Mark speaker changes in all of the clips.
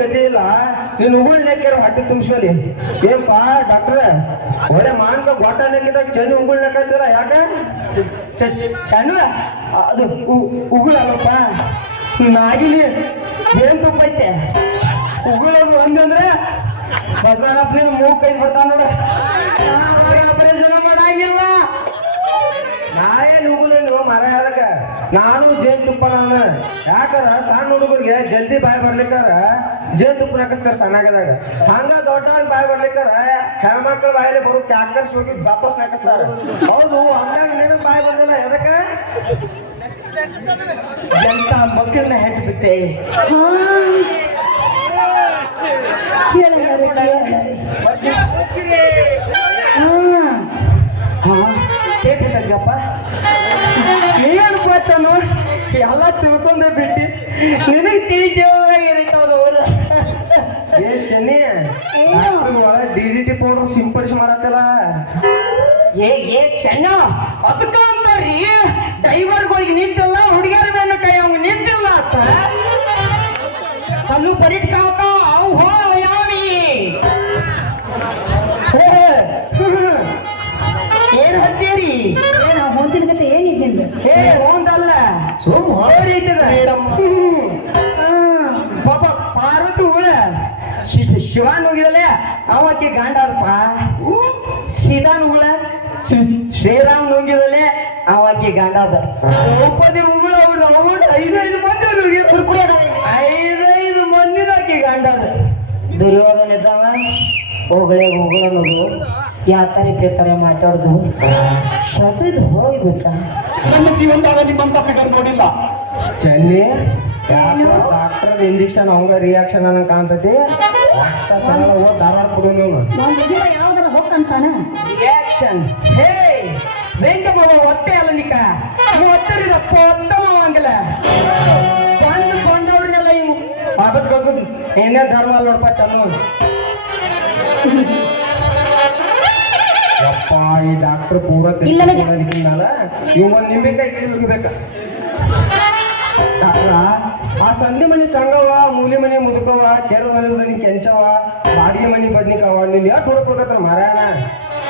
Speaker 1: ಗತಿ ಇಲ್ಲ ನೀನು ಉಗುಳ್ ಲೆಕ್ಕಿರ ಹೊಟ್ಟೆ ತುಂಬಿಸ್ಕೊಲಿ ಏನ್ಪ ಡಾಕ್ಟ್ರ, ಒಳ್ಳೆ ಮಾನ್ಕ ಗೊಟ್ಟ ನೆಕ್ಕಿದಾಗ ಚೆನ್ನ ಉಗುಳ್ ಲೆಕ್ಕತ್ತಿಲ್ಲ ಯಾಕ? ಚೆನ್ನ ಅದು ಉಗುಳಲ್ಲಪ್ಪ ನಾಗಿಲಿ ಏನ್ ತುಪ್ಪ ಐತೆ ಉಗುಳೋದು ಒಂದಂದ್ರೆ ಬಸವಣ್ಣಪ್ಪನ ಮೂಗ್ ಕೈ ಬಿಡ್ತಾನ ನೋಡ. ಆಪರೇಷನ್ ಮಾಡಂಗಿಲ್ಲ. ನಾಯೇನ್ ಉಗುಲೇನು ಮರ ಯಾರಕ ನಾನು ಜೇನು ತುಪ್ಪ ನಾನು ಯಾಕಾರ ಸಣ್ಣ ಹುಡುಗರಿಗೆ ಜಲ್ದಿ ಬಾಯಿ ಬರ್ಲಿಕ್ಕಾರ? ಜೇನುತುಪ್ಪ ಹಾಕಿಸ್ತಾರ ಸಣ್ಣಾಗದಾಗ ಹಂಗ ದೊಡ್ಡವ್ರ ಬಾಯಿ ಬರ್ಲಿಕ್ಕಾರ ಹೆಣ್ಮಕ್ಳ ಬಾಯಲ್ಲಿ ಬರೋ ಟ್ಯಾಕ್ಟರ್ಸ್ ಹೋಗಿ ಬಾತೋಸ್ ಹಾಕಿಸ್ತಾರ. ಹೌದು ಹಂಗಾಗಿ ನೀನು ಬಾಯಿ ಬರ್ಲಿಲ್ಲ ಎದಕ್ಕೆ? ಎಂತ ಮಕ್ಕಳನ್ನ ಹಾ. ಕೇಳ್ತಿದ್ದಪ್ಪ ಏನು ಕೋಚನು ಎಲ್ಲ ತಿಳ್ಕೊಂಡೆ ಬಿಟ್ಟಿ. ನಿನಗೆ ಅವರು. ಏನ್ Chenni? D D T powder ಸಿಂಪಡಿಸಿ ಮಾಡತ್ತಲ್ಲ. ಏ ಏ ಚೆನ್ನ ಅದಕ್ಕ ಅಂತಾರ್ರಿ. ಡ್ರೈವರ್ಗಳಿಗೆ ನಿಂತಿಲ್ಲ ಹುಡುಗಿಯರ ಮೇಲೆ ಕೈ ಅವ್ ನಿಂತಿಲ್ಲ ಅಂತ. ಕಲ್ಲು ಪರಿಟ್ಕಾಕ ಅವು ಹೋ ಯಾವಿ ಏನ
Speaker 2: ಹೋಂತಿನ ಕತೆ ಏನಿದ್ದಿಂದ
Speaker 1: ಹೇ ಒಂದಲ್ಲ. ಸುಮ್ ಹೋರಿತದ ಪಾಪ ಪಾರ್ವತಿ ಹುಳ ಶಿವಾನ್ ಹೋಗಿದಲೆ ಅವಕ್ಕೆ ಗಂಡದಪ್ಪ ಸೀತಾನ್ ಹುಳ ಶ್ರೀ- ಶ್ರೀರಾಮ್ ನುಂಗಿದಲೆ ಅವಕ್ಕೆ ಗಂಡದ. ದ್ರೌಪದಿ ಹುಳ ಅವ್ರು ಅವ್ರು ಐದೈದು ಮಂದಿ ಐದೈದು ಮಂದಿ ಆಕಿ ಗಂಡದ ದುರ್ಯೋಧನ ಇದ್ದವ. ಹೋಗಳೆ ಯಾವ ತರ ಕೇತಾರೆ ಮಾತಾಡ್ದು. ಶಬ್ದ ಹೋಗ್ಬಿಟ್ಟ
Speaker 3: ನಮ್ಮ ಜೀವನದಾಗ ನಿಮ್ಮಂತ ಫಿಗರ್ ನೋಡಿಲ್ಲ.
Speaker 1: ಚೆನ್ನಿ ಡಾಕ್ಟರ್ ಇಂಜೆಕ್ಷನ್ ಅವಂಗ ರಿಯಾಕ್ಷನ್ ಅನ್ನಂಗ್ ಕಾಣ್ತತಿ. ಅಷ್ಟ ಸರಳ ಹೋಗ್ ಧಾರವಾಡ ಕೊಡು ನೀವು
Speaker 2: ನಾನ್ ಮುಗಿದ ಯಾವ್ದಾರ ಹೋಗ್ಕಂತಾನ
Speaker 1: ರಿಯಾಕ್ಷನ್ ಹೇ ವೆಂಕಮ್ಮ ಒತ್ತೆ ಅಲ್ಲ ನಿಕ ಒತ್ತರಿದ ಪೊತ್ತಮ ಹಂಗಲ್ಲ ಬಂದು ಬಂದವ್ರನ್ನೆಲ್ಲ ಇವು. ವಾಪಸ್ ಕಳ್ಸೋದು ಏನೇ ಧರ್ಮ ಅಲ್ಲ ನೋಡಪ್ಪ ಚಂದ ಈ ಡಾಕ್ಟರ್ ಪೂರ
Speaker 2: ನಿಜ.
Speaker 1: ಇವ್ ಒಂದ್ ನಿಂಬೆಕಾಯಿ ಇಳಿ ಮುಗಿಬೇಕ ಡಾಕ್ಟ್ರ ಆ ಸಂಧಿ ಮನಿ ಸಂಗವ ಮೂಲಿ ಮನಿ ಮುದುಕವ ಕೆರ ನಿನ್ ಕೆಂಚವ ಬಾಡಿಗೆ ಮನಿ ಬದ್ನಿಕವ ನೀನ್ ಯಾಕೆ ಹುಡುಕ್ಬೇಕತ್ರ ಮಾರಾಯಣ?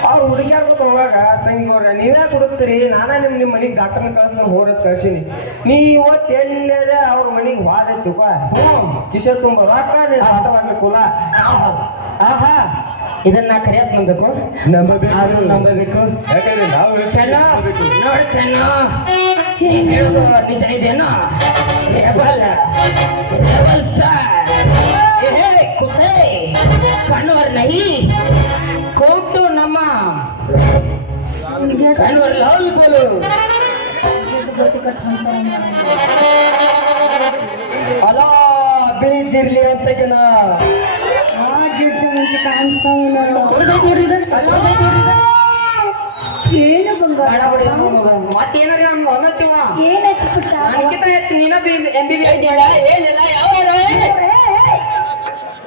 Speaker 1: ತಂಗಿ ಹುಡುಕ್ಯಾರ್ಬೇಕು ಹೋಗಾಗ ತಂಗಿಗವ್ರ ನೀವ್ಯಾಕೆ ಹುಡುಕ್ತೀರಿ? ನಾನಾ ನಿಮ್ ನಿಮ್ ಮನಿಗ್ ಡಾಕ್ಟರ್ನ ಕಳ್ಸ್ತಾರ ಹೋರತ್ ಕಳ್ಸೀನಿ. ನೀ ಇವತ್ತು ಎಲ್ಲೇರೆ ಅವ್ರ ಮನಿಗ್ ವಾದೈತಿಪ್ಪ ಹ್ಞೂ ಕಿಶೆ ತುಂಬ ರೊಕ್ಕ ನೀನ್ ಆಟ ಮಾಡ್ಲಿ ಕುಲ ಆಹಾ ಇದನ್ನ ಕರೆಯತ್ ನಂಬೇಕು ನಂಬಬೇಕು? ನಂಬಬೇಕು. ಯಾಕಂದ್ರೆ ನಾವು ಚೆನ್ನ ನೋಡಿ ಚೆನ್ನ. ನೀನ್ ಹೇಳೋದು ನಿಜ ಇದೇನೋ? ರೆಬಲ್ ರೆಬಲ್ ಸ್ಟಾರ್ ಏ ಕುತ್ತೆ ಕಣ್ಣವರ್ ನಹಿ. ಕೋಟು ನಮ್ಮ. ಕಣ್ಣವರ್ ಲಾಲ್ ಬೋಲು.
Speaker 2: ಏನು ಬಂಗಾರ
Speaker 1: ಮತ್ತೇನಾರ ಅನ್ನತ್ತೀವ
Speaker 2: ಏನಾಯ್ತು ಪುಟ್ಟ
Speaker 1: ನನಗಿಂತ ಹೆಚ್ಚು ನೀನ ಎಂ ಬಿ ಬಿ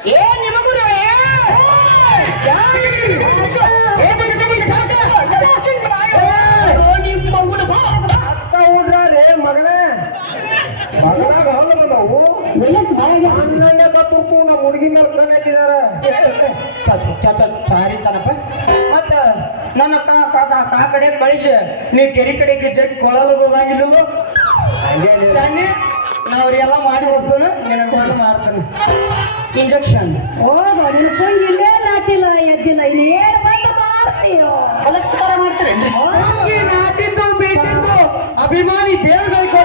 Speaker 1: ಏ ನಿಮಗೂ ಸಾರಿ ಚನಪ್ಪ ಮತ್ತ ನನ್ನ ಕಾ ಕಾ ಕಾ ಕಾ ಕಡೆ ಕಳಿಸಿ. ನೀ ಕೆರಿ ಕಡೆಗೆ ಜಗ್ ಕೊಳಲದಂಗಿಲ್ಲ ಸನ್ನಿ ನಾ ಅವ್ರಿಗೆಲ್ಲ ಮಾಡಿ ಹೋಗ್ತಾನು ನಿನಗೆ ಮಾಡ್ತಾನೆ. ಇಂಜೆಕ್ಷನ್
Speaker 2: ಓ ಇಲ್ಲೇ ನಾಟಿಲ್ಲ ಎದ್ದಿಲ್ಲ ಇನ್ನೇನು ಬಂದು ಮಾಡ್ತೀಯೋ
Speaker 1: ಹಂಗೆ ನಾಟಿದ್ದು ಅಭಿಮಾನಿ ದೇವಗಳಿಗೆ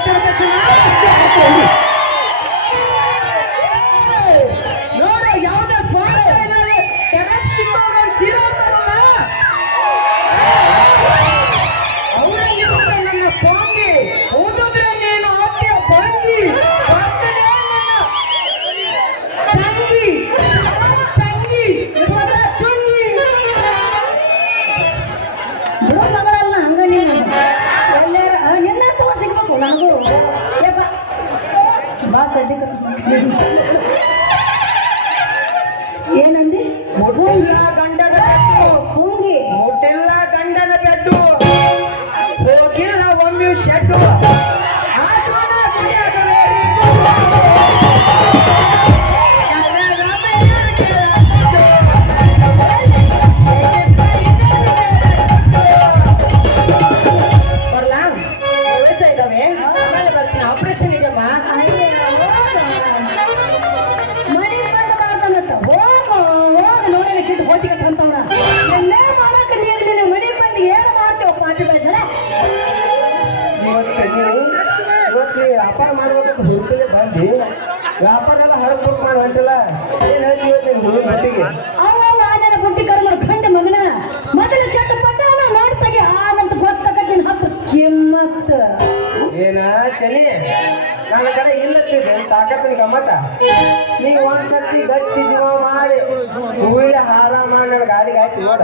Speaker 2: ಏನಂದಿ
Speaker 4: ವ್ಯಾಪಾರ ಮಾಡ್ಬೇಕಂತ ಹಿಂದಿಗೆ ಬಂದಿ ವ್ಯಾಪಾರ ಎಲ್ಲ ಬುಕ್ ಮಾಡಿ ಹೊಂಟಿಲ್ಲ. ಏನ್ ಹೇಳ್ತೀವಿ ನಿನ್? ಹುಡುಗ ಮಟ್ಟಿಗೆ
Speaker 2: ಅವ ಬುಟ್ಟಿ ಕರ್ಮ ಕಂಡ ಮಗನ. ಮೊದಲ ನೋಡ್ತಾಗೆ. ಆನಂತ ಹತ್ತು ಕಿಮ್ಮತ್.
Speaker 4: ಏನ ಚನಿ ನನ್ನ ಕಡೆ ಇಲ್ಲತ್ತಿದ್ದೆ ತಾಕತ್ತಿನ ಗಮ್ಮತ್ತ? ನೀವು ಒಂದ್ಸರ್ತಿ ಗಟ್ಟಿ ಜೀವ ಮಾಡಿ ಹೂವಿನ ಹಾರ ಮಾಡಿ ನನ್ನ ಗಾಡಿಗೆ ಹಾಕಿ ನೋಡ.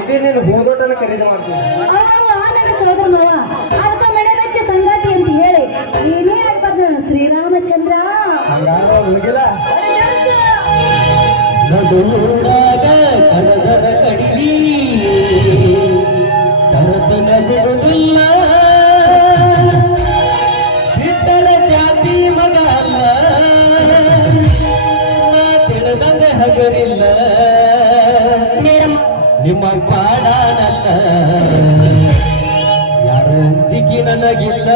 Speaker 4: ಇದೀನಿ ನೀನು ಹೂದೊಟ್ಟನ್ನು ಖರೀದಿ ಮಾಡ್ತೀನಿ.
Speaker 2: ನೀನೇ ಆಗ್ಬಾರ್ದು, ಶ್ರೀರಾಮಚಂದ್ರ.
Speaker 3: ಕಡದರ ಕಡಿಲಿ ತರತನ ಬಿಡುವುದಿಲ್ಲ ಬಿಟ್ಟರ ಜಾತಿ ಮಗ ಅಲ್ಲ ತಿಳಿದಂಗ ಹಗರಿಲ್ಲ ನಿಮ್ಮ ಪಾಡಾನಲ್ಲ ಯಾರ ಹಂಚಿಕೆ ನನಗಿಲ್ಲ.